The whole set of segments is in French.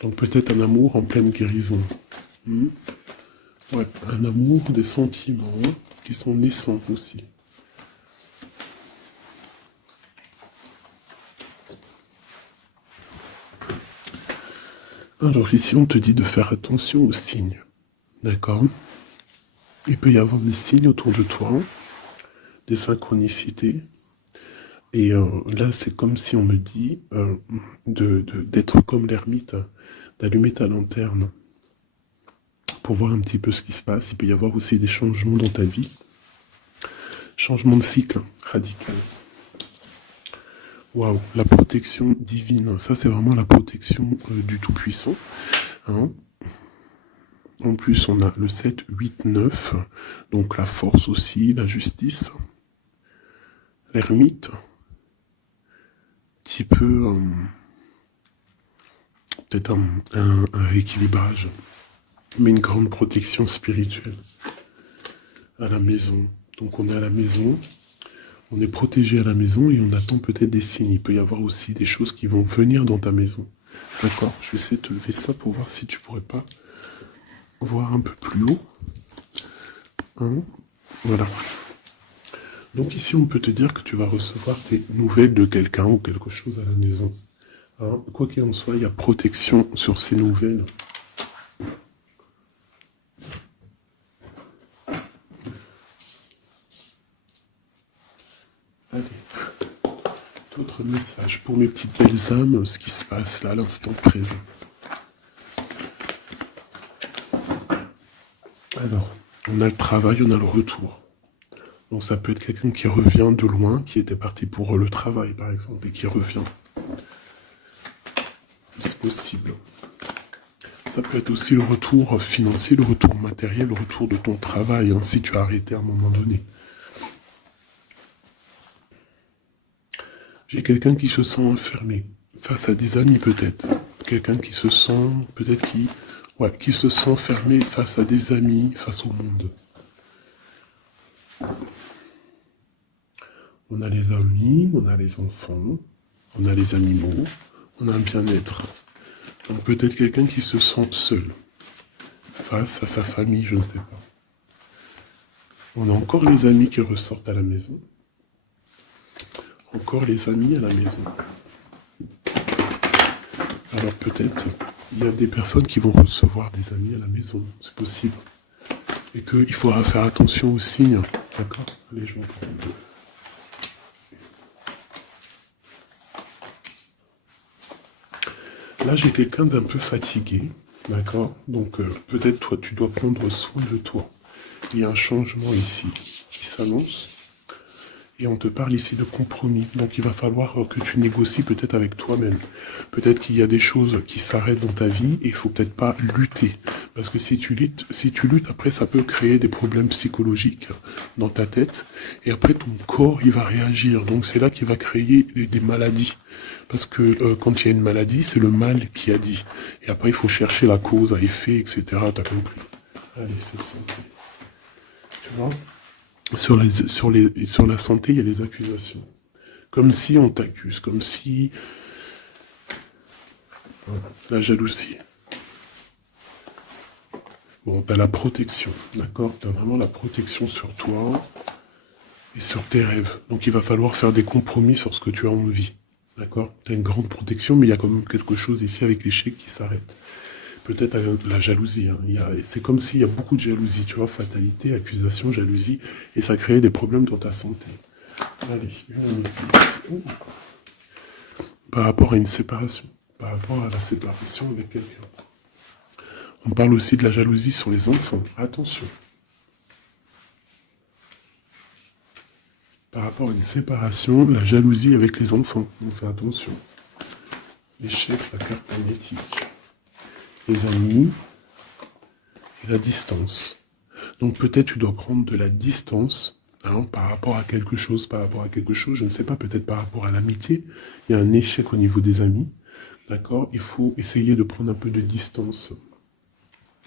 Donc peut-être un amour en pleine guérison. Hmm. Ouais, un amour, des sentiments qui sont naissants aussi. Alors ici, on te dit de faire attention aux signes. D'accord? Il peut y avoir des signes autour de toi, des synchronicités. Et là, c'est comme si on me dit d'être comme l'ermite, d'allumer ta lanterne pour voir un petit peu ce qui se passe. Il peut y avoir aussi des changements dans ta vie. Changement de cycle radical. Waouh, la protection divine. Ça, c'est vraiment la protection du Tout-Puissant. Hein. En plus, on a le 7, 8, 9. Donc la force aussi, la justice. L'ermite. Petit peu... peut-être un rééquilibrage. Mais une grande protection spirituelle. À la maison. Donc on est à la maison. On est protégé à la maison et on attend peut-être des signes. Il peut y avoir aussi des choses qui vont venir dans ta maison. D'accord? Je vais essayer de te lever ça pour voir si tu pourrais pas voir un peu plus haut. Hein? Voilà. Donc ici, on peut te dire que tu vas recevoir des nouvelles de quelqu'un ou quelque chose à la maison. Hein? Quoi qu'il en soit, il y a protection sur ces nouvelles. Allez. D'autres messages pour mes petites belles âmes, ce qui se passe là à l'instant présent. Alors, on a le travail, on a le retour. Donc ça peut être quelqu'un qui revient de loin, qui était parti pour le travail par exemple, et qui revient. C'est possible. Ça peut être aussi le retour financier, le retour matériel, le retour de ton travail, hein, si tu as arrêté à un moment donné. J'ai quelqu'un qui se sent enfermé, face à des amis peut-être. Quelqu'un qui se sent, peut-être qui se sent fermé face à des amis, face au monde. On a les amis, on a les enfants, on a les animaux, on a un bien-être. Donc peut-être quelqu'un qui se sent seul, face à sa famille, je ne sais pas. On a encore les amis qui ressortent à la maison. Encore les amis à la maison. Alors peut-être, il y a des personnes qui vont recevoir des amis à la maison, c'est possible. Et qu'il faudra faire attention aux signes. D'accord? Allez, je vais en prendre deux. Là, j'ai quelqu'un d'un peu fatigué. D'accord? Donc peut-être toi, tu dois prendre soin de toi. Il y a un changement ici qui s'annonce. Et on te parle ici de compromis. Donc il va falloir que tu négocies peut-être avec toi-même. Peut-être qu'il y a des choses qui s'arrêtent dans ta vie et il faut peut-être pas lutter. Parce que si tu luttes, après ça peut créer des problèmes psychologiques dans ta tête. Et après ton corps, il va réagir. Donc c'est là qu'il va créer des maladies. Parce que quand il y a une maladie, c'est le mal qui a dit. Et après il faut chercher la cause à effet, etc. T'as compris? Allez, c'est ça. Tu vois? Sur la santé, il y a les accusations. Comme si on t'accuse, comme si... Voilà, la jalousie. Bon, t'as la protection, d'accord? T'as vraiment la protection sur toi et sur tes rêves. Donc il va falloir faire des compromis sur ce que tu as envie, d'accord? T'as une grande protection, mais il y a quand même quelque chose ici avec l'échec qui s'arrête. Peut-être la jalousie. Hein. C'est comme s'il y a beaucoup de jalousie, tu vois, fatalité, accusation, jalousie, et ça crée des problèmes dans ta santé. Allez, par rapport à une séparation, par rapport à la séparation avec quelqu'un. On parle aussi de la jalousie sur les enfants. Attention. Par rapport à une séparation, la jalousie avec les enfants. On fait attention. L'échec, la carte magnétique. Les amis et la distance. Donc peut-être tu dois prendre de la distance par rapport à quelque chose, je ne sais pas, peut-être par rapport à l'amitié. Il y a un échec au niveau des amis. D'accord? Il faut essayer de prendre un peu de distance.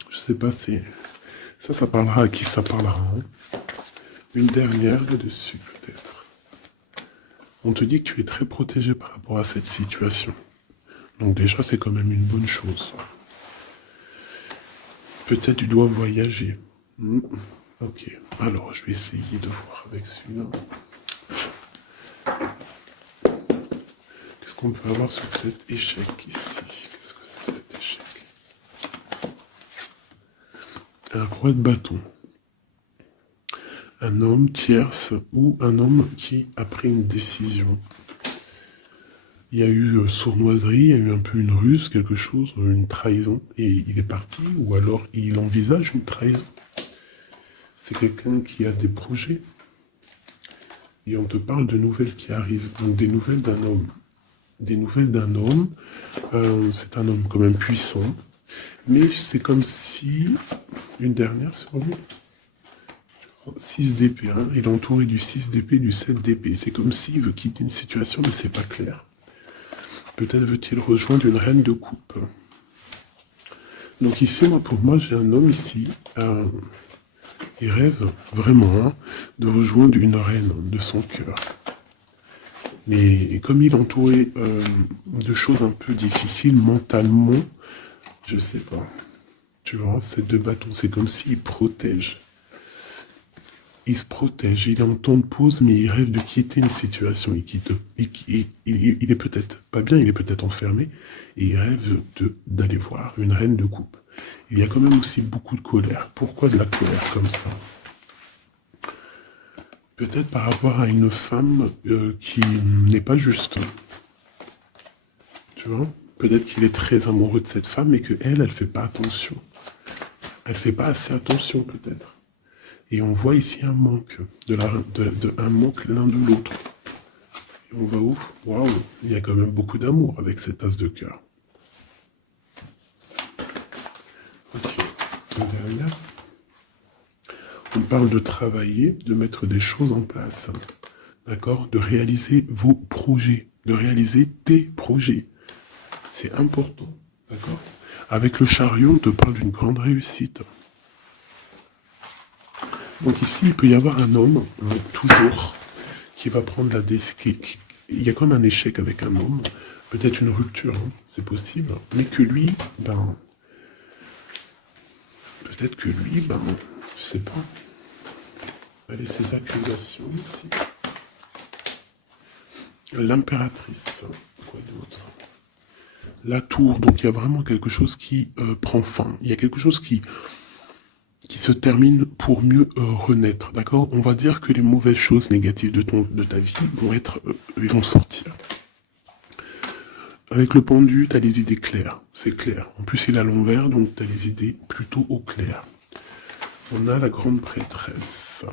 Je ne sais pas, ça parlera à qui ça parlera. Hein. Une dernière là-dessus, peut-être. On te dit que tu es très protégé par rapport à cette situation. Donc déjà, c'est quand même une bonne chose. Peut-être tu dois voyager. Ok, alors je vais essayer de voir avec celui-là. Qu'est-ce qu'on peut avoir sur cet échec ici? Qu'est-ce que c'est cet échec? Un roi de bâton. Un homme tierce ou un homme qui a pris une décision. Il y a eu sournoiserie, il y a eu un peu une ruse, quelque chose, une trahison, et il est parti, ou alors il envisage une trahison. C'est quelqu'un qui a des projets, et on te parle de nouvelles qui arrivent, donc des nouvelles d'un homme. Des nouvelles d'un homme, c'est un homme quand même puissant, mais c'est comme si, une dernière sur lui, 6 d'épée, hein, il est entouré du 6 d'épée, du 7 d'épée, c'est comme s'il veut quitter une situation, mais c'est pas clair. Peut-être veut-il rejoindre une reine de coupe. Donc ici, pour moi, j'ai un homme ici, il rêve vraiment de rejoindre une reine de son cœur. Mais comme il est entouré de choses un peu difficiles mentalement, je sais pas. Tu vois, ces deux bâtons, c'est comme s'il protège. Il se protège, il est en temps de pause, mais il rêve de quitter une situation. Il est peut-être pas bien, il est peut-être enfermé, et il rêve d'aller voir une reine de coupe. Il y a quand même aussi beaucoup de colère. Pourquoi de la colère comme ça? Peut-être par rapport à une femme qui n'est pas juste. Tu vois? Peut-être qu'il est très amoureux de cette femme, mais qu'elle fait pas attention. Elle fait pas assez attention, peut-être. Et on voit ici un manque, un manque l'un de l'autre. Et on va où? Waouh, il y a quand même beaucoup d'amour avec cette as de cœur. Ok, derrière, on parle de travailler, de mettre des choses en place, d'accord? De réaliser vos projets, de réaliser tes projets. C'est important, d'accord? Avec le chariot, on te parle d'une grande réussite. Donc ici, il peut y avoir un homme, toujours, qui va prendre la décision. Il y a comme un échec avec un homme, peut-être une rupture, hein, c'est possible, mais que lui, peut-être que lui, je sais pas. Allez, ces accusations ici. L'impératrice, quoi d'autre? La tour, donc il y a vraiment quelque chose qui prend fin. Il y a quelque chose qui se termine pour mieux renaître, d'accord? On va dire que les mauvaises choses négatives de ta vie vont sortir. Avec le pendu, tu as les idées claires, c'est clair. En plus, il est à l'envers, donc tu as les idées plutôt au clair. On a la grande prêtresse.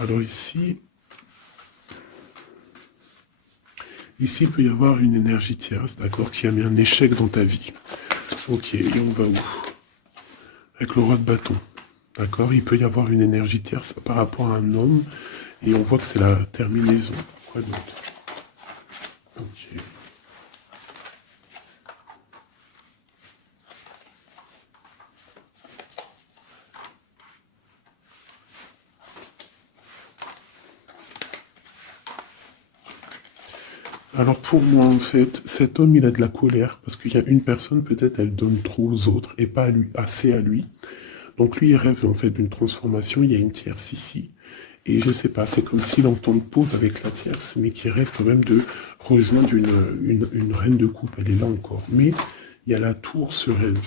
Alors ici, il peut y avoir une énergie tierce, d'accord, qui a mis un échec dans ta vie. Ok, et on va où? Avec le roi de bâton. D'accord? Il peut y avoir une énergie tierce par rapport à un homme, et on voit que c'est la terminaison. Quoi d'autre? Ok. Alors pour moi, en fait, cet homme, il a de la colère, parce qu'il y a une personne, peut-être, elle donne trop aux autres, et pas à lui, assez à lui. Donc lui, il rêve en fait d'une transformation, il y a une tierce ici. Et je sais pas, c'est comme s'il entend de pause avec la tierce, mais qui rêve quand même de rejoindre une reine de coupe. Elle est là encore. Mais il y a la tour sur elle.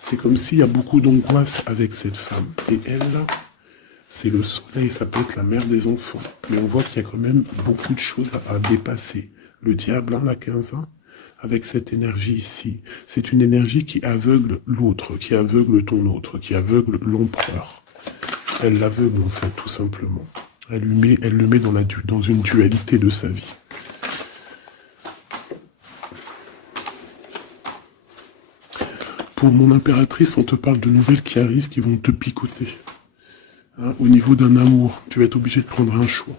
C'est comme s'il y a beaucoup d'angoisse avec cette femme. Et elle, là, c'est le soleil, ça peut être la mère des enfants. Mais on voit qu'il y a quand même beaucoup de choses à dépasser. Le diable, la 15 ans, avec cette énergie ici. C'est une énergie qui aveugle l'autre, qui aveugle ton autre, qui aveugle l'empereur. Elle l'aveugle en fait, tout simplement. Elle le met dans une dualité de sa vie. Pour mon impératrice, on te parle de nouvelles qui arrivent, qui vont te picoter. Hein, au niveau d'un amour, tu vas être obligé de prendre un choix.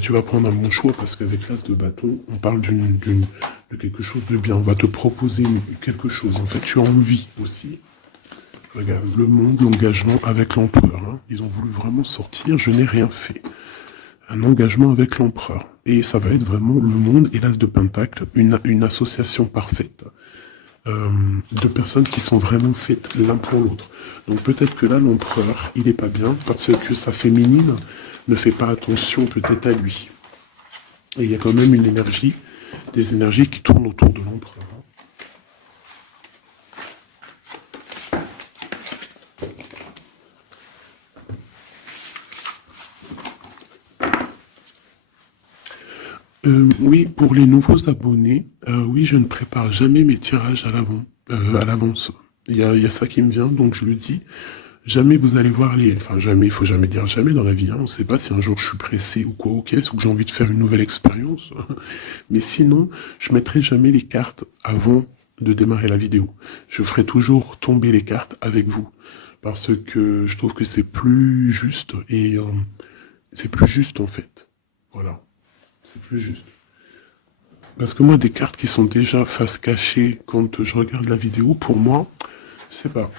Tu vas prendre un bon choix parce qu'avec l'as de bâton, on parle de quelque chose de bien. On va te proposer quelque chose. En fait, tu as envie aussi. Regarde, le monde, l'engagement avec l'empereur. Hein. Ils ont voulu vraiment sortir, je n'ai rien fait. Un engagement avec l'empereur. Et ça va être vraiment le monde et l'as de pentacle, une association parfaite de personnes qui sont vraiment faites l'un pour l'autre. Donc peut-être que là, l'empereur, il est pas bien parce que sa féminine ne fait pas attention peut-être à lui. Et il y a quand même une énergie, des énergies qui tournent autour de l'empereur. Oui, pour les nouveaux abonnés, oui, je ne prépare jamais mes tirages à l'avance. Il y a ça qui me vient, donc je le dis. Jamais vous allez voir les... Enfin, jamais, il faut jamais dire jamais dans la vie. Hein. On ne sait pas si un jour je suis pressé ou quoi au caisse ou que j'ai envie de faire une nouvelle expérience. Mais sinon, je mettrai jamais les cartes avant de démarrer la vidéo. Je ferai toujours tomber les cartes avec vous. Parce que je trouve que c'est plus juste et c'est plus juste en fait. Voilà. C'est plus juste. Parce que moi, des cartes qui sont déjà face cachée quand je regarde la vidéo, pour moi, je sais pas,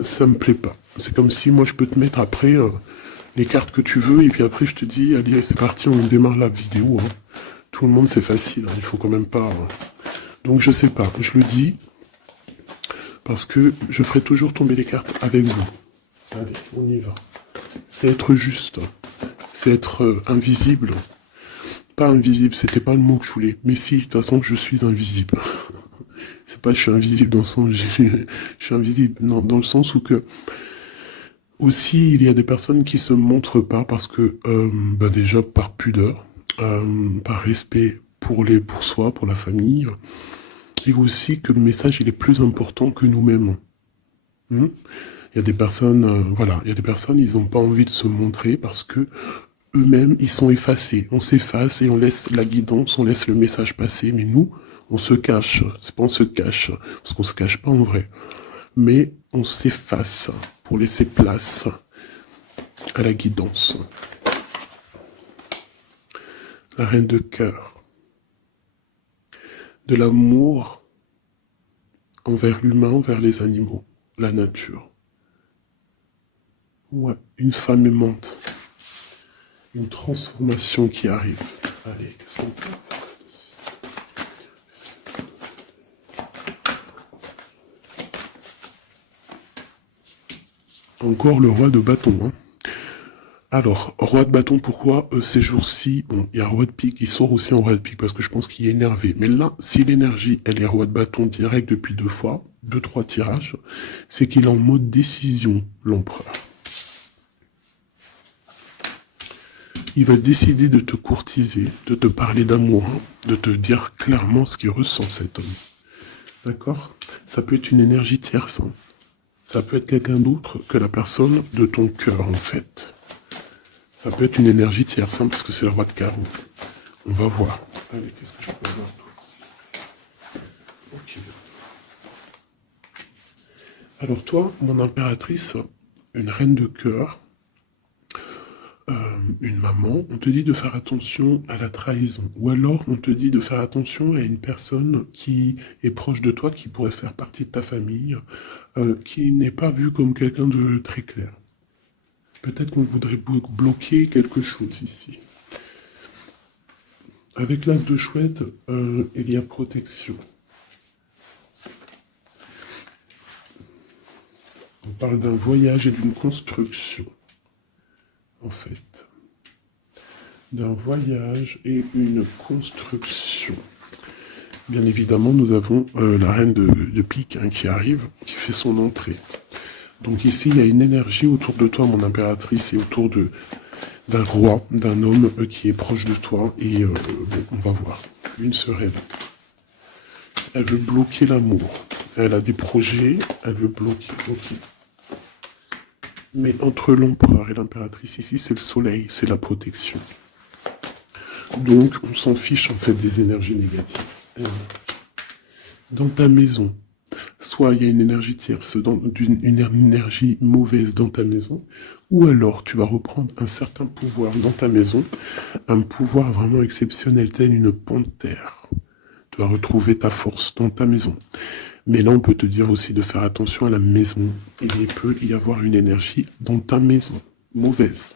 ça me plaît pas. C'est comme si moi je peux te mettre après les cartes que tu veux et puis après je te dis, allez, c'est parti, on démarre la vidéo. Hein. Tout le monde, c'est facile, hein, il faut quand même pas. Hein. Donc je sais pas, je le dis parce que je ferai toujours tomber les cartes avec vous. Allez, on y va. C'est être juste, c'est être invisible. Pas invisible, c'était pas le mot que je voulais. Mais si, de toute façon, je suis invisible. C'est pas je suis invisible dans le sens je suis invisible, non, dans le sens où que aussi il y a des personnes qui se montrent pas parce que déjà par pudeur, par respect pour soi, pour la famille, et aussi que le message il est plus important que nous-mêmes. Il y a des personnes, voilà, il y a des personnes, ils n'ont pas envie de se montrer parce que eux-mêmes, ils sont effacés. On s'efface et on laisse la guidance, on laisse le message passer. Mais nous, on se cache. C'est pas on se cache, parce qu'on se cache pas en vrai. Mais on s'efface pour laisser place à la guidance. La reine de cœur. De l'amour envers l'humain, envers les animaux, la nature. Ouais, une femme aimante. Une transformation qui arrive. Allez, qu'est-ce qu'on peut faire? Encore le roi de bâton. Hein. Alors, roi de bâton, pourquoi ces jours-ci, bon, il y a roi de pique, il sort aussi en roi de pique parce que je pense qu'il est énervé. Mais là, si l'énergie, elle est roi de bâton direct depuis 2 fois, 2, 3 tirages, c'est qu'il est en mode décision, l'empereur. Il va décider de te courtiser, de te parler d'amour, hein, de te dire clairement ce qu'il ressent cet homme. D'accord? Ça peut être une énergie tierce. Hein. Ça peut être quelqu'un d'autre que la personne de ton cœur, en fait. Ça peut être une énergie tierce, hein, parce que c'est le roi de carreau. On va voir. Allez, qu'est-ce que je peux avoir toi? Ok. Alors toi, mon impératrice, une reine de cœur, une maman, on te dit de faire attention à la trahison. Ou alors on te dit de faire attention à une personne qui est proche de toi, qui pourrait faire partie de ta famille, qui n'est pas vue comme quelqu'un de très clair. Peut-être qu'on voudrait bloquer quelque chose ici. Avec l'as de chouette, il y a protection. On parle d'un voyage et d'une construction, en fait. D'un voyage et une construction. Bien évidemment, nous avons la reine de pique hein, qui arrive, qui fait son entrée. Donc ici, il y a une énergie autour de toi, mon impératrice, et autour d'un roi, d'un homme qui est proche de toi. Et bon, on va voir. Une se révèle. Elle veut bloquer l'amour. Elle a des projets, elle veut bloquer. Okay. Mais entre l'empereur et l'impératrice ici, c'est le soleil, c'est la protection. Donc, on s'en fiche en fait des énergies négatives. Dans ta maison, soit il y a une énergie tierce, une énergie mauvaise dans ta maison, ou alors tu vas reprendre un certain pouvoir dans ta maison, un pouvoir vraiment exceptionnel, tel une panthère. Tu vas retrouver ta force dans ta maison. Mais là, on peut te dire aussi de faire attention à la maison. Il peut y avoir une énergie dans ta maison, mauvaise.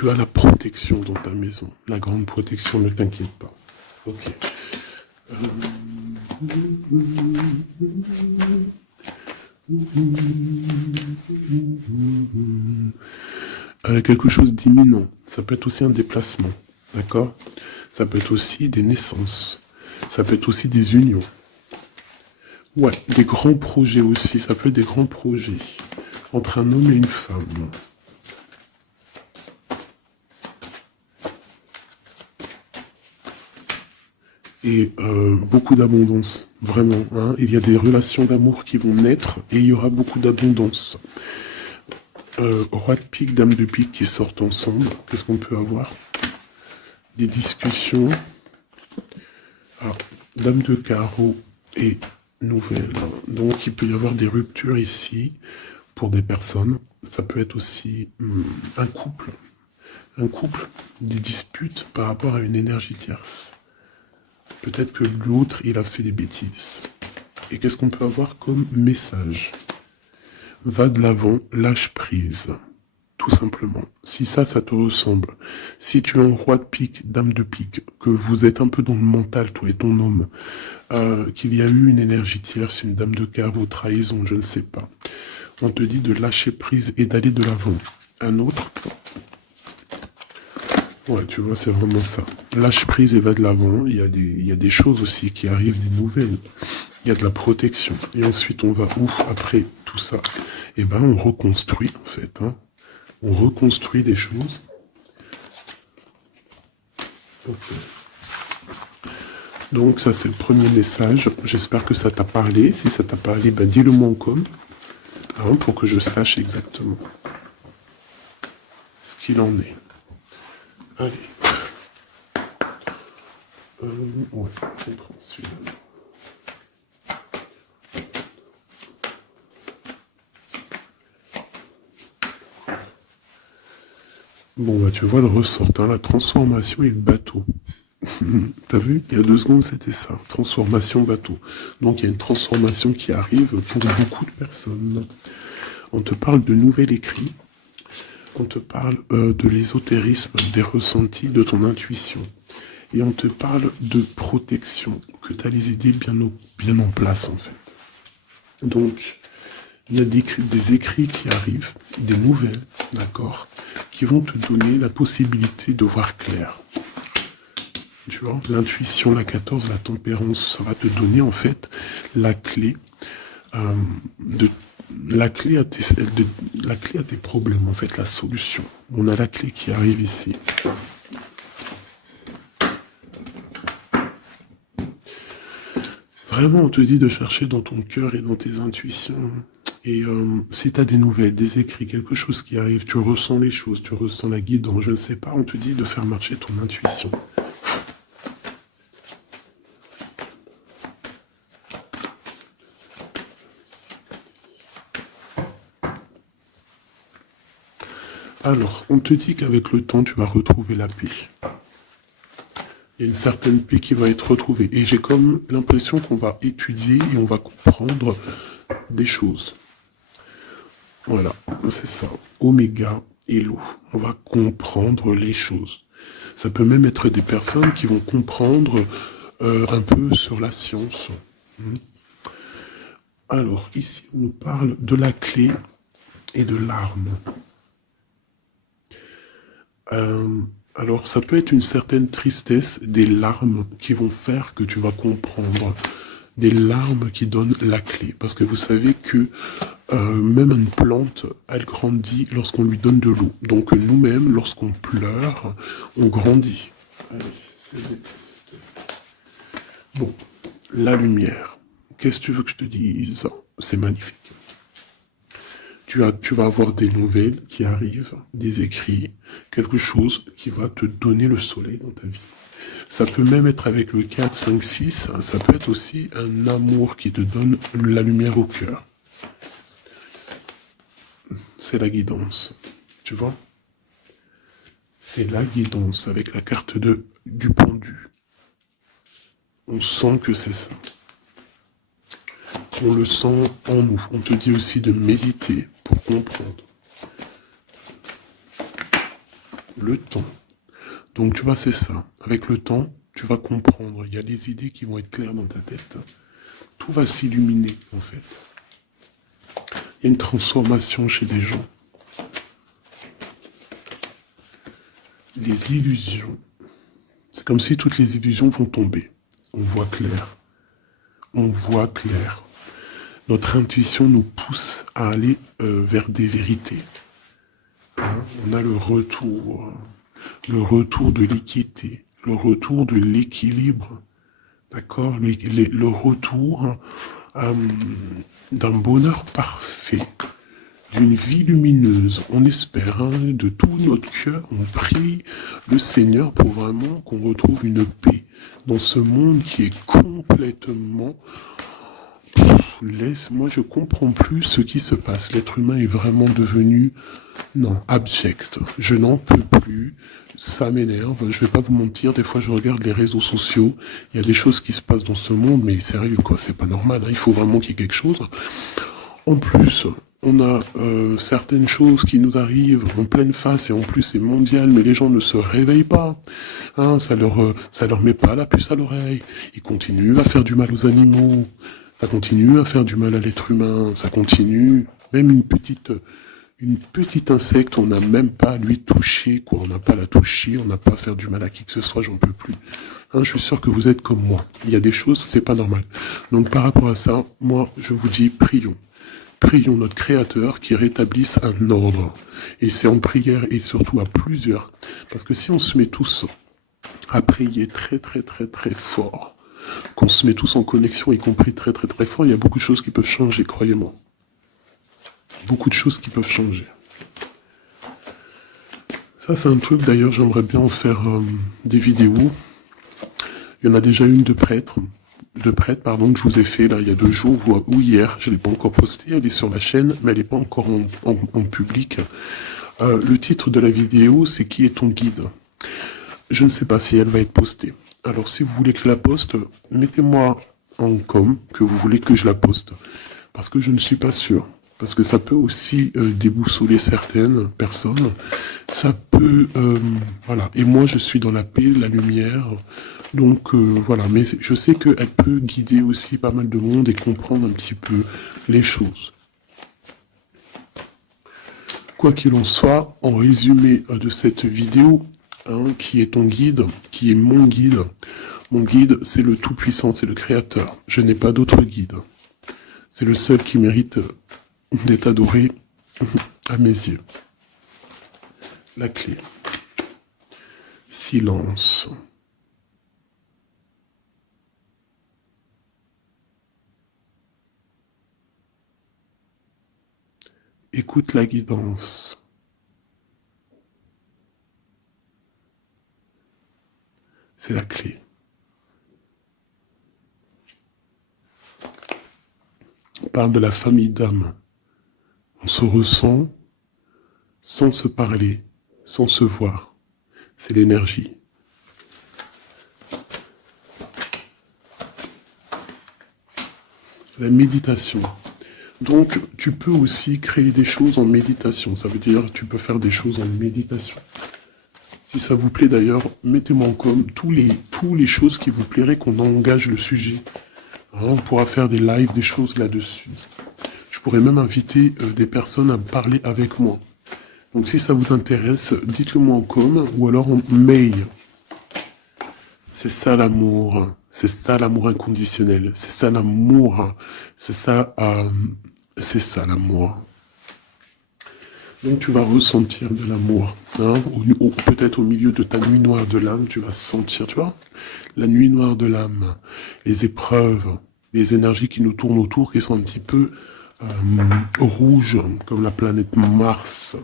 tu as la protection dans ta maison. La grande protection, ne t'inquiète pas. Ok. Quelque chose d'imminent. Ça peut être aussi un déplacement. D'accord? Ça peut être aussi des naissances. Ça peut être aussi des unions. Ouais, des grands projets aussi. Ça peut être des grands projets entre un homme et une femme. Et beaucoup d'abondance, vraiment. Hein. Il y a des relations d'amour qui vont naître et il y aura beaucoup d'abondance. Roi de pique, dame de pique qui sortent ensemble. Qu'est-ce qu'on peut avoir? Des discussions. Alors, dame de carreau et nouvelle. Donc il peut y avoir des ruptures ici pour des personnes. Ça peut être aussi un couple. Un couple, des disputes par rapport à une énergie tierce. Peut-être que l'autre, il a fait des bêtises. Et qu'est-ce qu'on peut avoir comme message? Va de l'avant, lâche prise. Tout simplement. Si ça te ressemble. Si tu es un roi de pique, dame de pique, que vous êtes un peu dans le mental, toi et ton homme, qu'il y a eu une énergie tierce, une dame de carreau, trahison, je ne sais pas. On te dit de lâcher prise et d'aller de l'avant. Un autre. Ouais, tu vois, c'est vraiment ça. Lâche prise et va de l'avant. Il y a des choses aussi qui arrivent, des nouvelles. Il y a de la protection. Et ensuite, on va où après tout ça? Eh ben, on reconstruit, en fait. Hein. On reconstruit des choses. Okay. Donc, ça, c'est le premier message. J'espère que ça t'a parlé. Si ça t'a parlé, ben, dis-le moi en com. Hein, pour que je sache exactement ce qu'il en est. Allez. Ouais, on prend celui-là. Bon, bah tu vois le ressort, hein, la transformation et le bateau. T'as vu? Il y a 2 secondes, c'était ça. Transformation bateau. Donc il y a une transformation qui arrive pour beaucoup de personnes. On te parle de nouvel écrit. On te parle de l'ésotérisme, des ressentis, de ton intuition. Et on te parle de protection, que tu as les idées bien en place en fait. Donc, il y a des écrits qui arrivent, des nouvelles, d'accord, qui vont te donner la possibilité de voir clair. Tu vois, l'intuition, la 14, la tempérance, ça va te donner en fait la clé la clé à tes problèmes, en fait, la solution. On a la clé qui arrive ici. Vraiment, on te dit de chercher dans ton cœur et dans tes intuitions. Et si tu as des nouvelles, des écrits, quelque chose qui arrive, tu ressens les choses, tu ressens la guidance, je ne sais pas, on te dit de faire marcher ton intuition. Alors, on te dit qu'avec le temps, tu vas retrouver la paix. Il y a une certaine paix qui va être retrouvée. Et j'ai comme l'impression qu'on va étudier et on va comprendre des choses. Voilà, c'est ça. Oméga et l'eau. On va comprendre les choses. Ça peut même être des personnes qui vont comprendre un peu sur la science. Alors, ici, on nous parle de la clé et de l'arme. Alors, ça peut être une certaine tristesse, des larmes qui vont faire que tu vas comprendre. Des larmes qui donnent la clé. Parce que vous savez que même une plante, elle grandit lorsqu'on lui donne de l'eau. Donc nous-mêmes, lorsqu'on pleure, on grandit. Allez, bon, la lumière. Qu'est-ce que tu veux que je te dise? C'est magnifique. Tu vas avoir des nouvelles qui arrivent, des écrits, quelque chose qui va te donner le soleil dans ta vie. Ça peut même être avec le 4, 5, 6, ça peut être aussi un amour qui te donne la lumière au cœur. C'est la guidance, tu vois? C'est la guidance avec la carte du pendu. On sent que c'est ça. On le sent en nous. On te dit aussi de méditer pour comprendre. le temps. Donc tu vois, c'est ça. Avec le temps, tu vas comprendre. Il y a des idées qui vont être claires dans ta tête. Tout va s'illuminer, en fait. Il y a une transformation chez des gens. Les illusions. C'est comme si toutes les illusions vont tomber. On voit clair. On voit clair. Notre intuition nous pousse à aller vers des vérités. Hein, on a le retour de l'équité, le retour de l'équilibre, d'accord, le retour d'un bonheur parfait, d'une vie lumineuse. On espère, hein, de tout notre cœur, on prie le Seigneur pour vraiment qu'on retrouve une paix dans ce monde qui est complètement... Moi, je comprends plus ce qui se passe. L'être humain est vraiment devenu, non, abject. Je n'en peux plus. Ça m'énerve. Je vais pas vous mentir. Des fois, je regarde les réseaux sociaux. Il y a des choses qui se passent dans ce monde, mais sérieux, quoi. C'est pas normal. Hein. Il faut vraiment qu'il y ait quelque chose. En plus, on a certaines choses qui nous arrivent en pleine face et en plus c'est mondial, mais les gens ne se réveillent pas. Hein, ça leur met pas la puce à l'oreille. Ils continuent à faire du mal aux animaux. Ça continue à faire du mal à l'être humain, ça continue. Même une petite insecte, on n'a même pas à lui toucher, quoi. On n'a pas à la toucher, on n'a pas à faire du mal à qui que ce soit, j'en peux plus. Hein, je suis sûr que vous êtes comme moi. Il y a des choses, c'est pas normal. Donc par rapport à ça, moi, je vous dis, prions. Prions notre Créateur qui rétablisse un ordre. Et c'est en prière et surtout à plusieurs. Parce que si on se met tous à prier très très très très fort, qu'on se met tous en connexion, y compris très très très fort, il y a beaucoup de choses qui peuvent changer, croyez-moi. Beaucoup de choses qui peuvent changer. Ça, c'est un truc, d'ailleurs, j'aimerais bien en faire des vidéos. Il y en a déjà une de prêtre, pardon, que je vous ai fait, là, il y a 2 jours, ou hier, je ne l'ai pas encore postée, elle est sur la chaîne, mais elle n'est pas encore en public. Le titre de la vidéo, c'est « Qui est ton guide ?» Je ne sais pas si elle va être postée. Alors, si vous voulez que je la poste, mettez-moi en com que vous voulez que je la poste. Parce que je ne suis pas sûr. Parce que ça peut aussi déboussoler certaines personnes. Ça peut... voilà. Et moi, je suis dans la paix, la lumière. Donc, voilà. Mais je sais qu'elle peut guider aussi pas mal de monde et comprendre un petit peu les choses. Quoi qu'il en soit, en résumé de cette vidéo, hein, qui est ton guide, qui est mon guide. Mon guide, c'est le Tout-Puissant, c'est le Créateur. Je n'ai pas d'autre guide. C'est le seul qui mérite d'être adoré à mes yeux. La clé. Silence. Écoute la guidance. C'est la clé. On parle de la famille d'âme. On se ressent sans se parler, sans se voir. C'est l'énergie. La méditation. Donc, tu peux aussi créer des choses en méditation. Ça veut dire que tu peux faire des choses en méditation. Si ça vous plaît d'ailleurs, mettez-moi en com tous les choses qui vous plairaient qu'on engage le sujet. Hein, on pourra faire des lives, des choses là-dessus. Je pourrais même inviter des personnes à parler avec moi. Donc si ça vous intéresse, dites-le moi en com ou alors en mail. C'est ça l'amour. C'est ça l'amour inconditionnel. C'est ça l'amour. C'est ça l'amour. Donc tu vas ressentir de l'amour, hein, peut-être au milieu de ta nuit noire de l'âme, tu vas sentir, tu vois, la nuit noire de l'âme, les épreuves, les énergies qui nous tournent autour, qui sont un petit peu rouges, comme la planète Mars.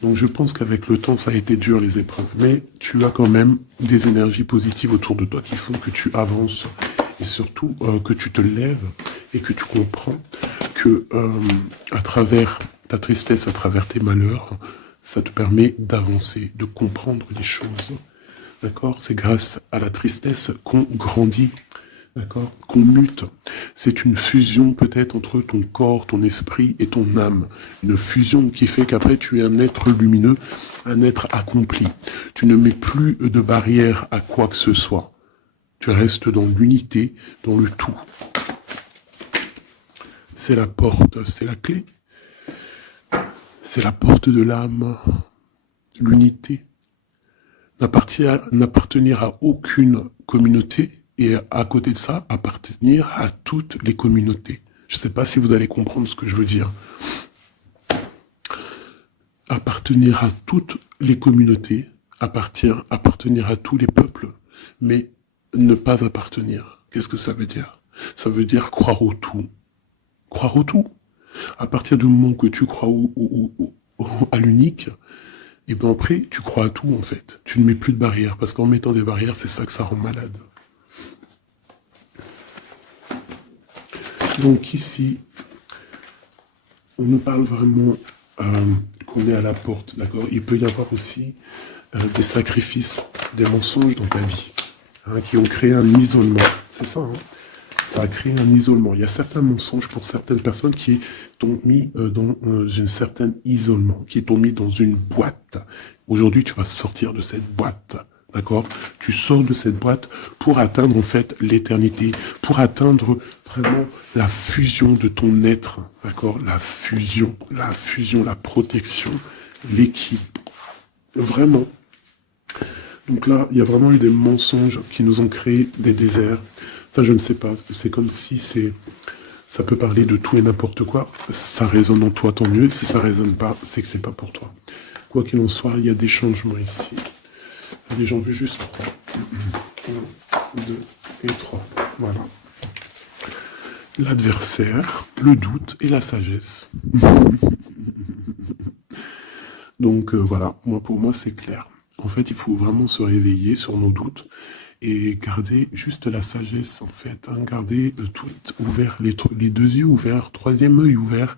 Donc je pense qu'avec le temps, ça a été dur les épreuves, mais tu as quand même des énergies positives autour de toi qui font que tu avances, et surtout que tu te lèves, et que tu comprends que à travers ta tristesse, à travers tes malheurs, ça te permet d'avancer, de comprendre les choses. D'accord? C'est grâce à la tristesse qu'on grandit. d'accord, qu'on mute. C'est une fusion peut-être entre ton corps, ton esprit et ton âme. Une fusion qui fait qu'après tu es un être lumineux, un être accompli. Tu ne mets plus de barrière à quoi que ce soit. Tu restes dans l'unité, dans le tout. C'est la porte, c'est la clé. C'est la porte de l'âme, l'unité. N'appartenir à aucune communauté et à côté de ça, appartenir à toutes les communautés. Je ne sais pas si vous allez comprendre ce que je veux dire. Appartenir à toutes les communautés, appartenir à tous les peuples, mais ne pas appartenir. Qu'est-ce que ça veut dire? Ça veut dire croire au tout. Croire au tout. À partir du moment que tu crois à l'unique, et bien après, tu crois à tout en fait. Tu ne mets plus de barrières, parce qu'en mettant des barrières, c'est ça que ça rend malade. Donc ici, on nous parle vraiment qu'on est à la porte, d'accord? Il peut y avoir aussi des sacrifices, des mensonges dans ta vie, hein, qui ont créé un isolement. C'est ça, hein? Ça a créé un isolement. Il y a certains mensonges pour certaines personnes qui t'ont mis dans un certain isolement, qui t'ont mis dans une boîte. Aujourd'hui, tu vas sortir de cette boîte, d'accord? Tu sors de cette boîte pour atteindre en fait l'éternité, pour atteindre vraiment la fusion de ton être, d'accord? La fusion, la protection, l'équilibre. Vraiment. Donc là, il y a vraiment eu des mensonges qui nous ont créé des déserts. Ça, je ne sais pas. C'est comme si ça peut parler de tout et n'importe quoi. Ça résonne en toi, tant mieux. Si ça résonne pas, c'est que c'est pas pour toi. Quoi qu'il en soit, il y a des changements ici. Allez, j'en veux juste 3. 1, 2 et 3. Voilà. L'adversaire, le doute et la sagesse. Donc voilà, pour moi c'est clair. En fait, il faut vraiment se réveiller sur nos doutes et garder juste la sagesse, en fait. Hein, garder tout ouvert, les deux yeux ouverts, troisième œil ouvert,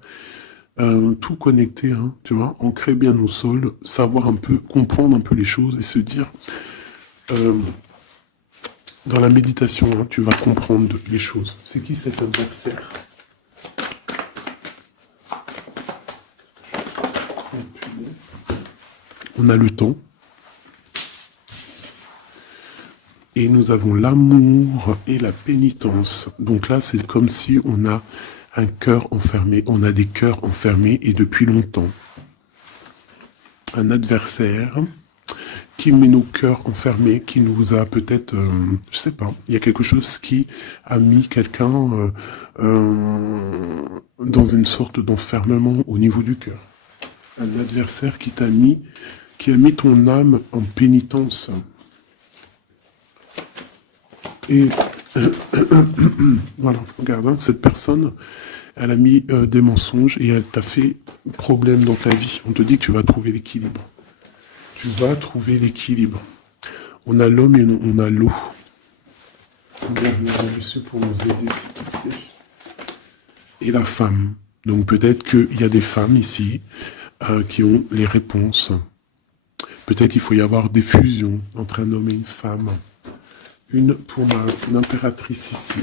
tout connecté, hein, tu vois, ancrer bien nos sols, savoir un peu, comprendre un peu les choses et se dire, dans la méditation, hein, tu vas comprendre les choses. C'est qui cet adversaire? On a le temps. Et nous avons l'amour et la pénitence. Donc là, c'est comme si on a un cœur enfermé. On a des cœurs enfermés et depuis longtemps. Un adversaire qui met nos cœurs enfermés, qui nous a peut-être, je sais pas, il y a quelque chose qui a mis quelqu'un dans une sorte d'enfermement au niveau du cœur. Un adversaire qui a mis ton âme en pénitence. Et voilà, regarde, hein, cette personne, elle a mis des mensonges et elle t'a fait problème dans ta vie. On te dit que tu vas trouver l'équilibre. Tu vas trouver l'équilibre. On a l'homme et on a l'eau. Monsieur pour nous aider, s'il te plaît. Et la femme. Donc peut-être qu'il y a des femmes ici qui ont les réponses. Peut-être qu'il faut y avoir des fusions entre un homme et une femme. Une pour l'impératrice ici.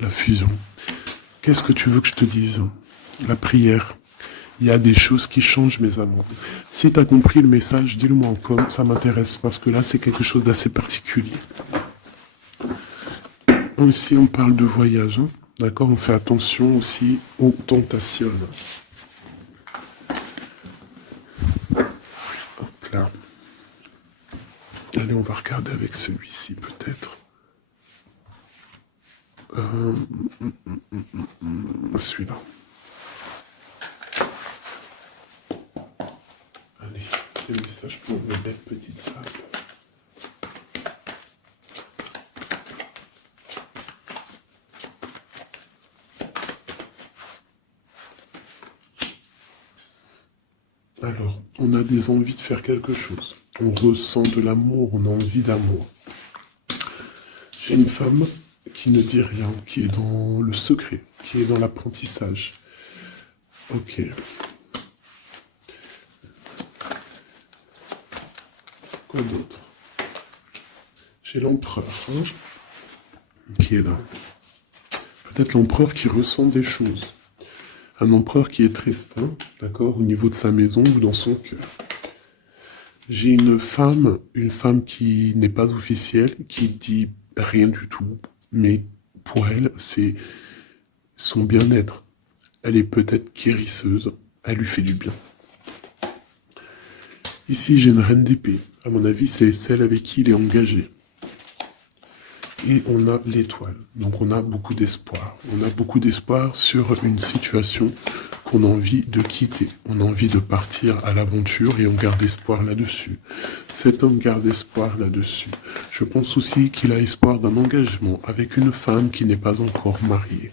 La fusion. Qu'est-ce que tu veux que je te dise? La prière. Il y a des choses qui changent, mes amours. Si tu as compris le message, dis-le-moi en com, ça m'intéresse, parce que là, c'est quelque chose d'assez particulier. Ici, on parle de voyage, hein, d'accord? On fait attention aussi aux tentations. Hop là. Allez, on va regarder avec celui-ci, peut-être. Celui-là. Allez, quel message pour une belle petite salle. Alors, on a des envies de faire quelque chose. On ressent de l'amour, on a envie d'amour. J'ai une femme qui ne dit rien, qui est dans le secret, qui est dans l'apprentissage. Ok. Quoi d'autre? J'ai l'empereur, hein, qui est là. Peut-être l'empereur qui ressent des choses. Un empereur qui est triste, hein, d'accord, au niveau de sa maison ou dans son cœur. J'ai une femme qui n'est pas officielle, qui dit rien du tout, mais pour elle, c'est son bien-être. Elle est peut-être guérisseuse, elle lui fait du bien. Ici, j'ai une reine d'épée. À mon avis, c'est celle avec qui il est engagé. Et on a l'étoile. Donc on a beaucoup d'espoir. On a beaucoup d'espoir sur une situation qu'on a envie de quitter. On a envie de partir à l'aventure et on garde espoir là-dessus. Cet homme garde espoir là-dessus. Je pense aussi qu'il a espoir d'un engagement avec une femme qui n'est pas encore mariée.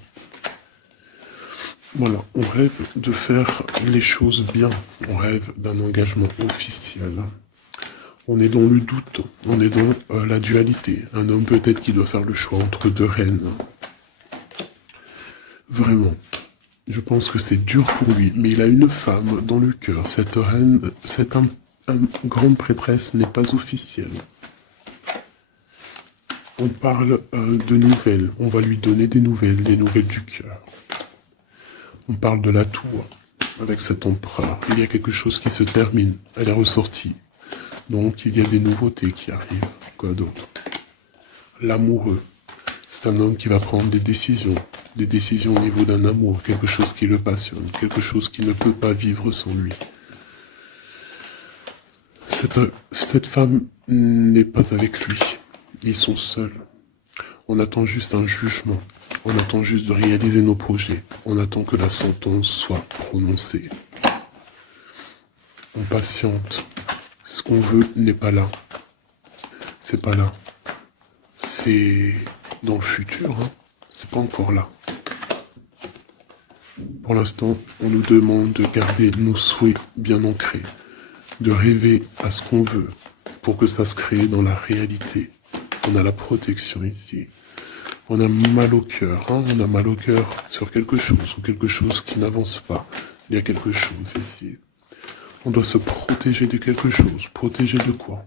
Voilà, on rêve de faire les choses bien. On rêve d'un engagement officiel. On est dans le doute, on est dans la dualité. Un homme peut-être qui doit faire le choix entre deux reines. Vraiment, je pense que c'est dur pour lui, mais il a une femme dans le cœur. Cette reine, cette grande prêtresse n'est pas officielle. On parle de nouvelles, on va lui donner des nouvelles du cœur. On parle de la tour avec cet empereur. Il y a quelque chose qui se termine, elle est ressortie. Donc, il y a des nouveautés qui arrivent. Quoi d'autre? L'amoureux. C'est un homme qui va prendre des décisions au niveau d'un amour, quelque chose qui le passionne, quelque chose qui ne peut pas vivre sans lui. Cette femme n'est pas avec lui. Ils sont seuls. On attend juste un jugement. On attend juste de réaliser nos projets. On attend que la sentence soit prononcée. On patiente. Ce qu'on veut n'est pas là. C'est pas là. C'est dans le futur, hein. C'est pas encore là. Pour l'instant, on nous demande de garder nos souhaits bien ancrés, de rêver à ce qu'on veut, pour que ça se crée dans la réalité. On a la protection ici. On a mal au cœur, hein. On a mal au cœur sur quelque chose, ou quelque chose qui n'avance pas. Il y a quelque chose ici. On doit se protéger de quelque chose. Protéger de quoi?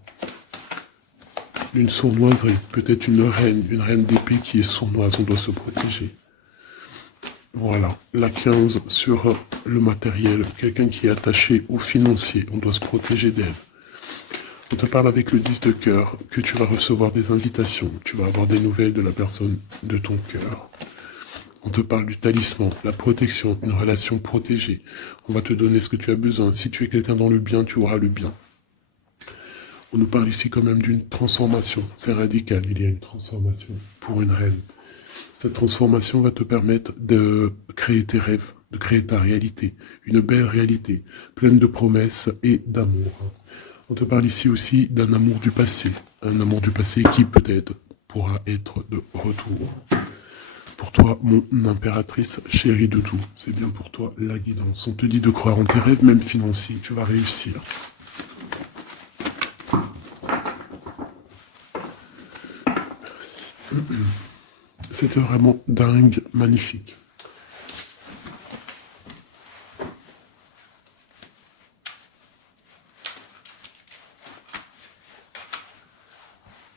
D'une sournoiserie. Peut-être une reine d'épée qui est sournoise. On doit se protéger. Voilà. La 15 sur le matériel. Quelqu'un qui est attaché au financier. On doit se protéger d'elle. On te parle avec le 10 de cœur que tu vas recevoir des invitations. Tu vas avoir des nouvelles de la personne de ton cœur. On te parle du talisman, la protection, une relation protégée. On va te donner ce que tu as besoin. Si tu es quelqu'un dans le bien, tu auras le bien. On nous parle ici quand même d'une transformation. C'est radical, il y a une transformation pour une reine. Cette transformation va te permettre de créer tes rêves, de créer ta réalité. Une belle réalité, pleine de promesses et d'amour. On te parle ici aussi d'un amour du passé. Un amour du passé qui peut-être pourra être de retour. Pour toi, mon impératrice chérie de tout, c'est bien pour toi la guidance. On te dit de croire en tes rêves, même financiers, tu vas réussir. Merci. C'était vraiment dingue, magnifique.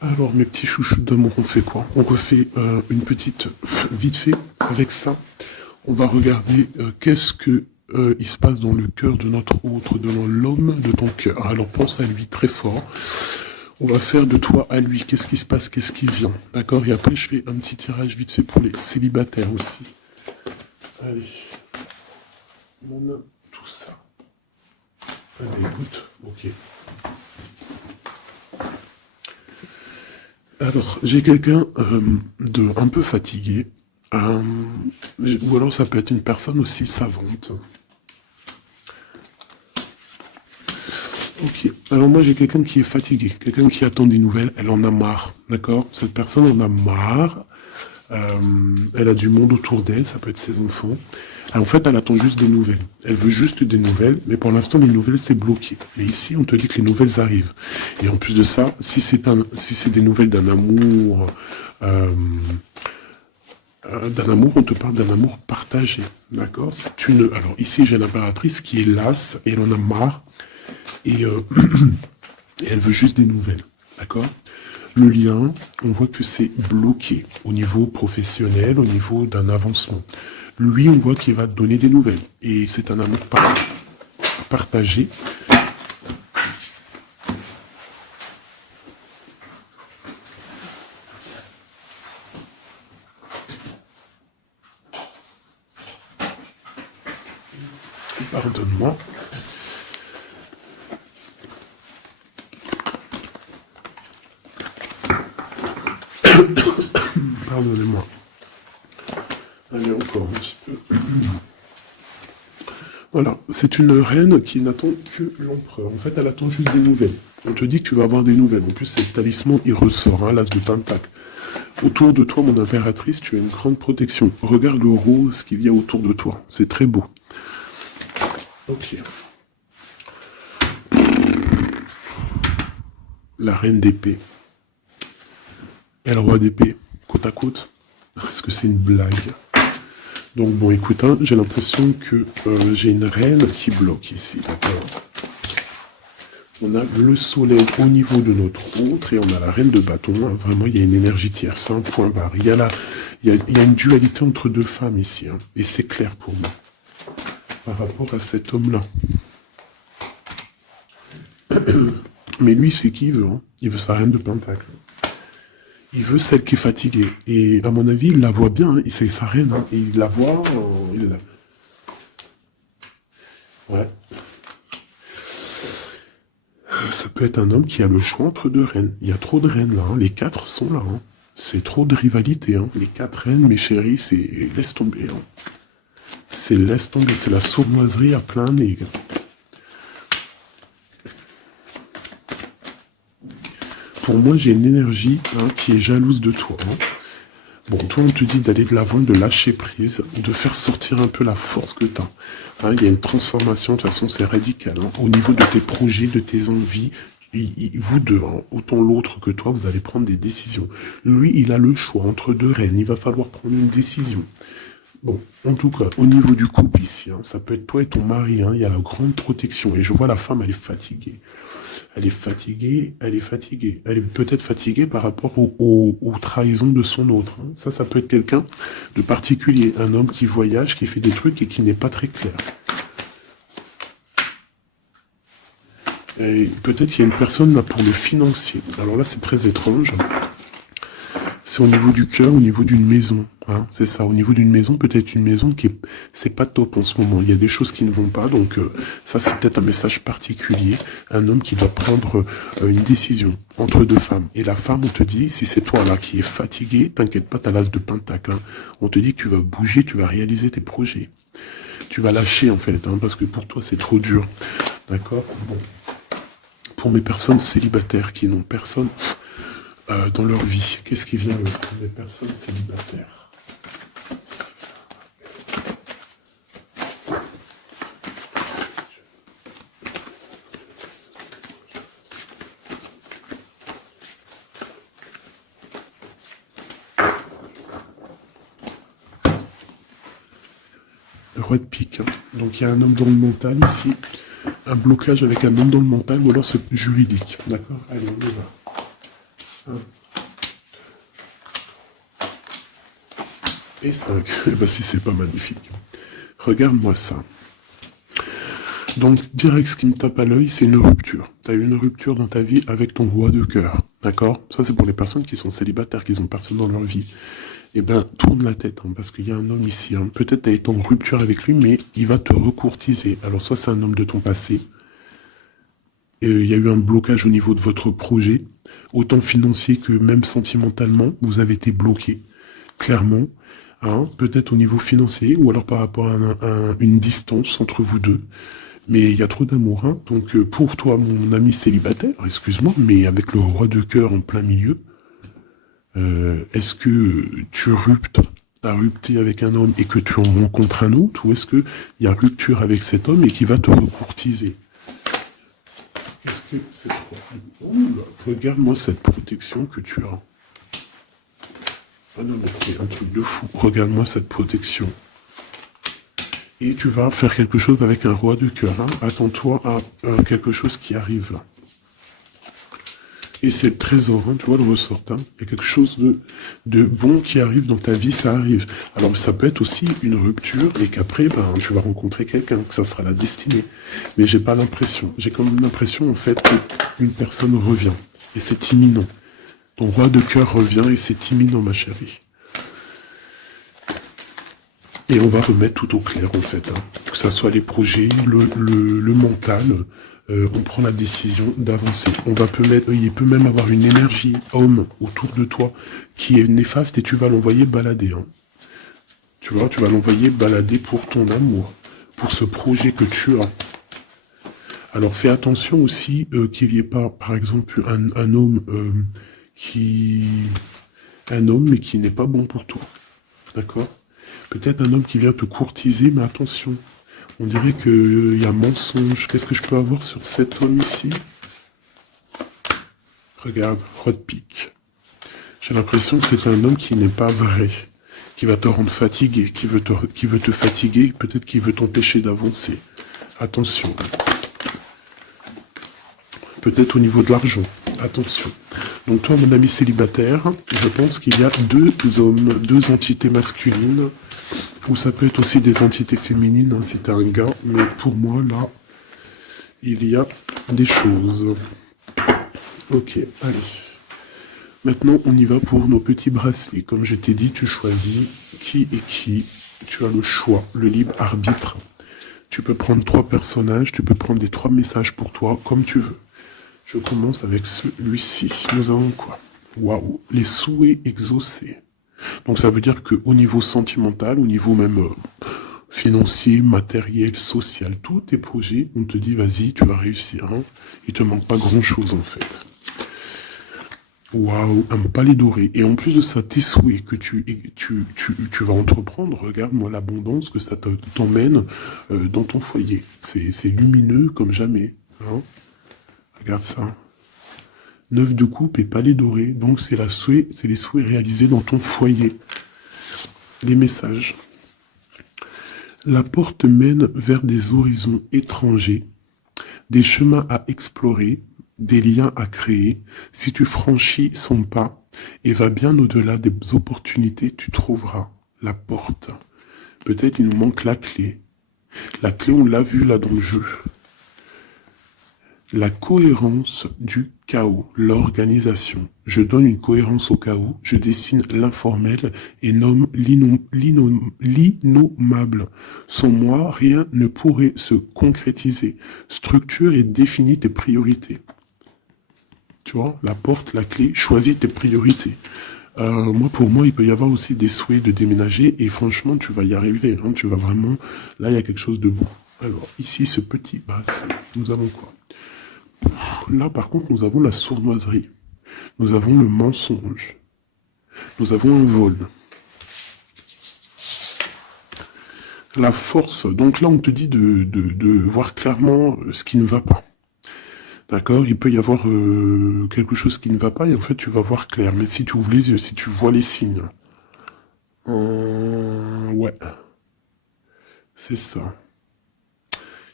Alors mes petits chouchous d'amour, on fait quoi? On refait une petite vite fait avec ça. On va regarder qu'est-ce que il se passe dans le cœur de notre autre, de l'homme de ton cœur. Alors pense à lui très fort. On va faire de toi à lui. Qu'est-ce qui se passe? Qu'est-ce qui vient? D'accord? Et après je fais un petit tirage vite fait pour les célibataires aussi. Allez. On a tout ça. Allez, écoute. Ok. Alors, j'ai quelqu'un de un peu fatigué, ou alors ça peut être une personne aussi savante. Ok, alors moi j'ai quelqu'un qui est fatigué, quelqu'un qui attend des nouvelles, elle en a marre, d'accord? Cette personne en a marre, elle a du monde autour d'elle, ça peut être ses enfants. En fait, elle attend juste des nouvelles. Elle veut juste des nouvelles, mais pour l'instant, les nouvelles, c'est bloqué. Mais ici, on te dit que les nouvelles arrivent. Et en plus de ça, si c'est des nouvelles d'un amour, on te parle d'un amour partagé. D'accord? Alors ici, j'ai l'impératrice qui est lasse, et elle en a marre, et, et elle veut juste des nouvelles. D'accord? Le lien, on voit que c'est bloqué au niveau professionnel, au niveau d'un avancement. Lui, on voit qu'il va te donner des nouvelles. Et c'est un amour partagé. Pardonne-moi. Pardonnez-moi. Allez, encore un petit peu. Voilà, c'est une reine qui n'attend que l'empereur. En fait, elle attend juste des nouvelles. On te dit que tu vas avoir des nouvelles. En plus, c'est le talisman, il ressort, hein, l'as de pentacle. Autour de toi, mon impératrice, tu as une grande protection. Regarde le rose qu'il y a autour de toi. C'est très beau. Ok. La reine d'épée. Et le roi d'épée, côte à côte. Est-ce que c'est une blague? Donc bon, écoute, hein, j'ai l'impression que j'ai une reine qui bloque ici, d'accord? On a le soleil au niveau de notre autre et on a la reine de bâton. Hein. Vraiment, il y a une énergie tierce, c'est un point barre. Il y a une dualité entre deux femmes ici, hein, et c'est clair pour moi par rapport à cet homme-là. Mais lui, c'est qui il veut, hein. Il veut sa reine de pentacle. Il veut celle qui est fatiguée. Et à mon avis, il la voit bien, hein. C'est sa reine, hein. Et il la voit, Ouais. Ça peut être un homme qui a le choix entre deux reines. Il y a trop de reines là, hein. Les quatre sont là. Hein. C'est trop de rivalité. Hein. Les quatre reines, mes chéris, c'est laisse tomber. Hein. C'est laisse tomber. C'est la sournoiserie à plein nez. Pour moi, j'ai une énergie qui est jalouse de toi. Hein. Bon, toi, on te dit d'aller de l'avant, de lâcher prise, de faire sortir un peu la force que tu as. Il y a une transformation, de toute façon, c'est radical. Hein. Au niveau de tes projets, de tes envies, vous deux, hein, autant l'autre que toi, vous allez prendre des décisions. Lui, il a le choix entre deux reines. Il va falloir prendre une décision. Bon, en tout cas, au niveau du couple ici, hein, ça peut être toi et ton mari. Hein, il y a la grande protection. Et je vois la femme, elle est fatiguée. Elle est fatiguée, elle est fatiguée. Elle est peut-être fatiguée par rapport aux trahisons de son autre. Hein. Ça peut être quelqu'un de particulier. Un homme qui voyage, qui fait des trucs et qui n'est pas très clair. Et peut-être qu'il y a une personne là pour le financier. Alors là, c'est très étrange. C'est au niveau du cœur, au niveau d'une maison. Hein, c'est ça, au niveau d'une maison, peut-être une maison qui est... C'est pas top en ce moment. Il y a des choses qui ne vont pas. Donc ça, c'est peut-être un message particulier. Un homme qui doit prendre une décision entre deux femmes. Et la femme, on te dit, si c'est toi là qui es fatigué, t'inquiète pas, t'as l'as de pentacle. Hein. On te dit que tu vas bouger, tu vas réaliser tes projets. Tu vas lâcher en fait, hein, parce que pour toi, c'est trop dur. D'accord? Bon. Pour mes personnes célibataires qui n'ont personne... dans leur vie, qu'est-ce qui vient pour les personnes célibataires? Le roi de pique. Hein. Donc il y a un homme dans le mental ici, un blocage avec un homme dans le mental, ou alors c'est juridique. D'accord? Allez, on y va. Et 5. Eh ben, si c'est pas magnifique. Regarde-moi ça. Donc, direct, ce qui me tape à l'œil, c'est une rupture. Tu as eu une rupture dans ta vie avec ton roi de cœur. D'accord? Ça, c'est pour les personnes qui sont célibataires, qui n'ont personne dans leur vie. Eh ben, tourne la tête, hein, parce qu'il y a un homme ici. Hein. Peut-être tu as été en rupture avec lui, mais il va te recourtiser. Alors, soit c'est un homme de ton passé, il y a eu un blocage au niveau de votre projet, autant financier que même sentimentalement, vous avez été bloqué, clairement, hein, peut-être au niveau financier, ou alors par rapport à une distance entre vous deux, mais il y a trop d'amour, hein, donc pour toi, mon ami célibataire, excuse-moi, mais avec le roi de cœur en plein milieu, est-ce que tu as rupté avec un homme et que tu en rencontres un autre, ou est-ce qu'il y a rupture avec cet homme et qui va te recourtiser? Est-ce que c'est trop... Regarde-moi cette protection que tu as. Ah non, mais c'est un truc de fou. Regarde-moi cette protection. Et tu vas faire quelque chose avec un roi de cœur. Hein. Attends-toi à quelque chose qui arrive là. Et c'est le trésor, hein, tu vois le ressort. Hein. Il y a quelque chose de bon qui arrive dans ta vie, ça arrive. Alors ça peut être aussi une rupture et qu'après, ben, tu vas rencontrer quelqu'un, que ça sera la destinée. Mais j'ai pas l'impression. J'ai quand même l'impression en fait qu'une personne revient. Et c'est imminent. Ton roi de cœur revient et c'est imminent, ma chérie. Et on va remettre tout au clair, en fait. Hein. Que ça soit les projets, le mental, on prend la décision d'avancer. Il peut même avoir une énergie homme autour de toi qui est néfaste et tu vas l'envoyer balader. Hein. Tu vois, tu vas l'envoyer balader pour ton amour, pour ce projet que tu as. Alors fais attention aussi qu'il n'y ait pas, par exemple, un homme un homme mais qui n'est pas bon pour toi. D'accord? Peut-être un homme qui vient te courtiser, mais attention. On dirait qu'il y a mensonge. Qu'est-ce que je peux avoir sur cet homme ici? Regarde, roi de pique. J'ai l'impression que c'est un homme qui n'est pas vrai, qui va te rendre fatigué, qui veut te fatiguer, peut-être qu'il veut t'empêcher d'avancer. Attention. Peut-être au niveau de l'argent. Attention. Donc toi, mon ami célibataire, je pense qu'il y a deux hommes, deux entités masculines, ou ça peut être aussi des entités féminines, hein, si t'es un gars, mais pour moi, là, il y a des choses. Ok, allez. Maintenant, on y va pour nos petits bracelets. Comme je t'ai dit, tu choisis qui est qui. Tu as le choix, le libre arbitre. Tu peux prendre 3 personnages, tu peux prendre les 3 messages pour toi, comme tu veux. Je commence avec celui-ci. Nous avons quoi? Waouh, les souhaits exaucés. Donc ça veut dire qu'au niveau sentimental, au niveau même financier, matériel, social, tous tes projets, on te dit vas-y, tu vas réussir. Hein. Il te manque pas grand-chose en fait. Waouh, un palais doré. Et en plus de ça, tes souhaits que tu vas entreprendre, regarde-moi l'abondance que ça t'emmène dans ton foyer. C'est lumineux comme jamais. Hein. Regarde ça. 9 de coupe et palais doré. Donc c'est les souhaits réalisés dans ton foyer. Les messages. La porte mène vers des horizons étrangers, des chemins à explorer, des liens à créer. Si tu franchis son pas et vas bien au-delà des opportunités, tu trouveras la porte. Peut-être il nous manque la clé. La clé, on l'a vu là dans le jeu. La cohérence du chaos, l'organisation. Je donne une cohérence au chaos, je dessine l'informel et nomme l'innommable. Sans moi, rien ne pourrait se concrétiser. Structure et définis tes priorités. Tu vois, la porte, la clé, choisis tes priorités. Pour moi, il peut y avoir aussi des souhaits de déménager et franchement, tu vas y arriver. Hein, tu vas vraiment... Là, il y a quelque chose de beau. Alors, ici, ce petit bracelet, nous avons quoi? Là, par contre, nous avons la sournoiserie. Nous avons le mensonge. Nous avons un vol. La force. Donc là, on te dit de voir clairement ce qui ne va pas. D'accord? Il peut y avoir quelque chose qui ne va pas et en fait, tu vas voir clair. Mais si tu ouvres les yeux, si tu vois les signes. Ouais. C'est ça.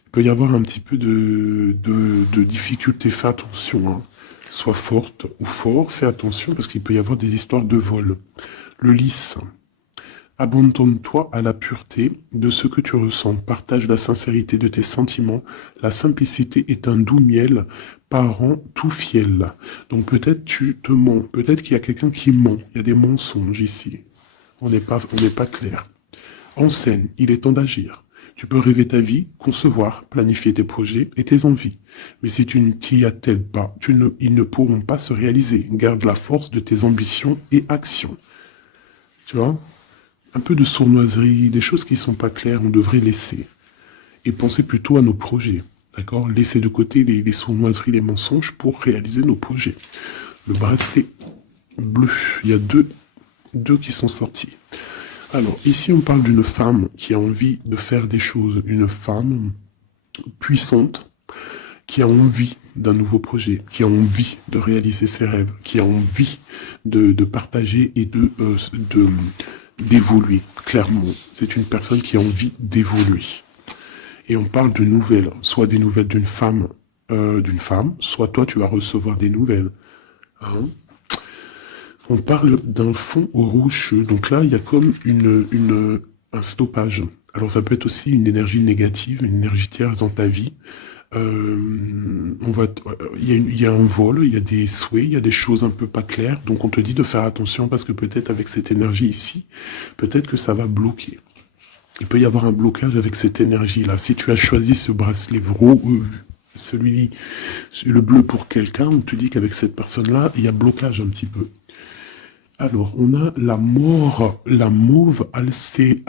Il peut y avoir un petit peu de difficulté. Fais attention. Hein. Sois forte ou fort, fais attention parce qu'il peut y avoir des histoires de vol. Le lys. Abandonne-toi à la pureté de ce que tu ressens. Partage la sincérité de tes sentiments. La simplicité est un doux miel parent tout fiel. Donc peut-être tu te mens. Peut-être qu'il y a quelqu'un qui ment. Il y a des mensonges ici. On n'est pas clair. En scène, il est temps d'agir. Tu peux rêver ta vie, concevoir, planifier tes projets et tes envies. Mais si tu ne t'y attelles pas, ils ne pourront pas se réaliser. Garde la force de tes ambitions et actions. Tu vois? Un peu de sournoiserie, des choses qui ne sont pas claires, on devrait laisser. Et penser plutôt à nos projets. D'accord? Laisser de côté les sournoiseries, les mensonges pour réaliser nos projets. Le bracelet bleu, il y a deux qui sont sortis. Alors, ici, on parle d'une femme qui a envie de faire des choses. Une femme puissante qui a envie d'un nouveau projet, qui a envie de réaliser ses rêves, qui a envie de partager et d'évoluer, clairement. C'est une personne qui a envie d'évoluer. Et on parle de nouvelles, soit des nouvelles d'une femme, soit toi, tu vas recevoir des nouvelles. Hein. On parle d'un fond rocheux. Donc là, il y a comme un stoppage. Alors ça peut être aussi une énergie négative, une énergie tierce dans ta vie. Il y a un vol, il y a des souhaits, il y a des choses un peu pas claires. Donc on te dit de faire attention parce que peut-être avec cette énergie ici, peut-être que ça va bloquer. Il peut y avoir un blocage avec cette énergie-là. Si tu as choisi ce bracelet celui, le bleu pour quelqu'un, on te dit qu'avec cette personne-là, il y a blocage un petit peu. Alors, on a la mort, la mauve alcée.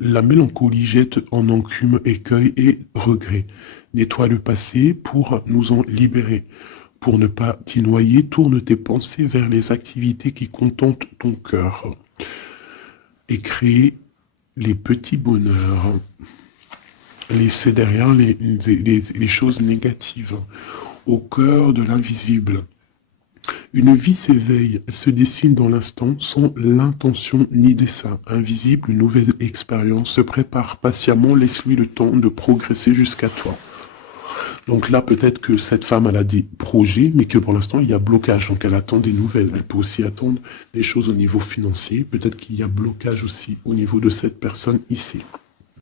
La mélancolie jette en enclume, écueil et regret. Nettoie le passé pour nous en libérer. Pour ne pas t'y noyer, tourne tes pensées vers les activités qui contentent ton cœur. Et crée les petits bonheurs. Laissez derrière les choses négatives. Au cœur de l'invisible. Une vie s'éveille, elle se dessine dans l'instant, sans l'intention ni dessein. Invisible, une nouvelle expérience se prépare patiemment, laisse-lui le temps de progresser jusqu'à toi. Donc là, peut-être que cette femme, elle a des projets, mais que pour l'instant, il y a blocage. Donc elle attend des nouvelles. Elle peut aussi attendre des choses au niveau financier. Peut-être qu'il y a blocage aussi au niveau de cette personne ici.